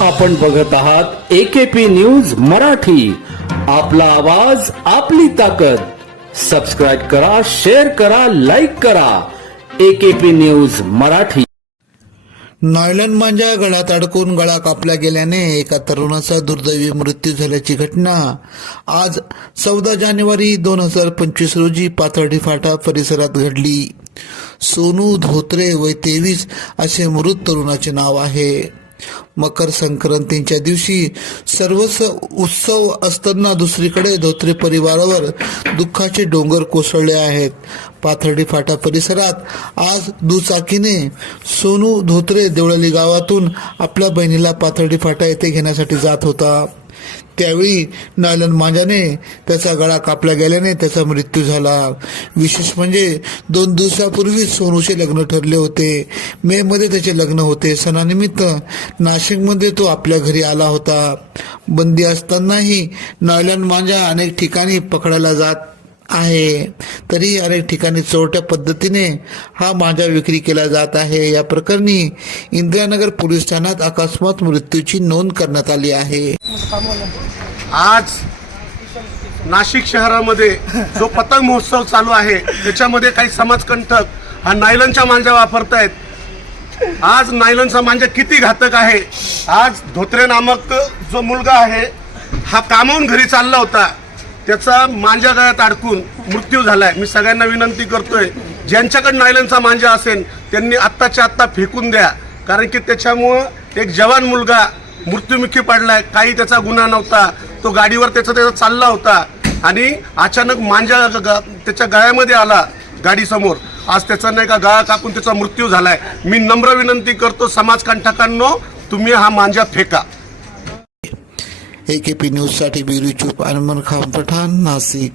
आपण बघत आहात एकेपी न्यूज मराठी. आपला आवाज आपली ताकद. सबस्क्राईब करा शेअर करा लाईक करा. AKP news Marathi. नॉयलन मांजा गळ्यात अडकून गळा कापला गेल्याने एका तरुणाचा दुर्दैवी मृत्यू झाल्याची घटना. आज चौदा जानेवारी दोन हजार पंचवीस रोजी पाथर्डी फाटा परिसरात घडली. सोनू धोत्रे वय तेवीस असे मृत तरुणाचे नाव आहे. मकर संक्रांतीच्या दिवशी सर्वच उत्सव असताना दुसरीकडे धोत्रे परिवारावर दुःखाचे डोंगर कोसळले आहेत. पाथर्डी फाटा परिसरात आज दुचाकीने सोनू धोत्रे देवळली गावातून आपल्या बहिणीला पाथर्डी फाटा येथे घेण्यासाठी जात होता. त्यावेळी नालन मांजाने त्याचा गळा कापला गेल्याने त्याचा मृत्यू झाला. विशेष म्हणजे दोन दिवसापूर्वी सोनूचे लग्न ठरले होते. मे मध्ये त्याचे लग्न होते. सणानिमित्त नाशिकमध्ये तो आपल्या घरी आला होता. बंदी असतानाही नायलन मांजा अनेक ठिकाणी पकडायला जात आहे. तरी अनेक ठिकाणी चोरट्या पद्धतीने हा मांजा विक्री केला जात आहे. या प्रकरणी इंदिरानगर पोलीस ठाण्यात अकस्मात मृत्यूची नोंद करण्यात आली आहे. आज नाशिक शहरामध्ये जो पतंग महोत्सव चालू आहे त्याच्यामध्ये काही समाजकंठक हा नायलनच्या मांजा वापरतायत. आज नायलनचा मांजा किती घातक आहे? आज धोत्रे नामक जो मुलगा आहे हा कामावून घरी चालला होता. त्याचा मांजा गळ्यात अडकून मृत्यू झालाय. मी सगळ्यांना विनंती करतोय ज्यांच्याकडे नायलनचा मांजा असेल त्यांनी आत्ताच्या आत्ता फेकून द्या. कारण की त्याच्यामुळं एक जवान मुलगा मृत्युमुखी पडलाय काही त्याचा गुन्हा नव्हता. तो गाडीवर त्याचा त्याचा चालला होता आणि अचानक मांजा ग- ग- त्याच्या गळ्यामध्ये आला गाडीसमोर. आज त्याचा नाही का गळा कापून त्याचा मृत्यू झालाय. मी नम्र विनंती करतो समाजकंठकांनो तुम्ही हा मांजा फेका. ए के पी न्यूजसाठी बिरूचूप अनमन खान पठाण नाशिक.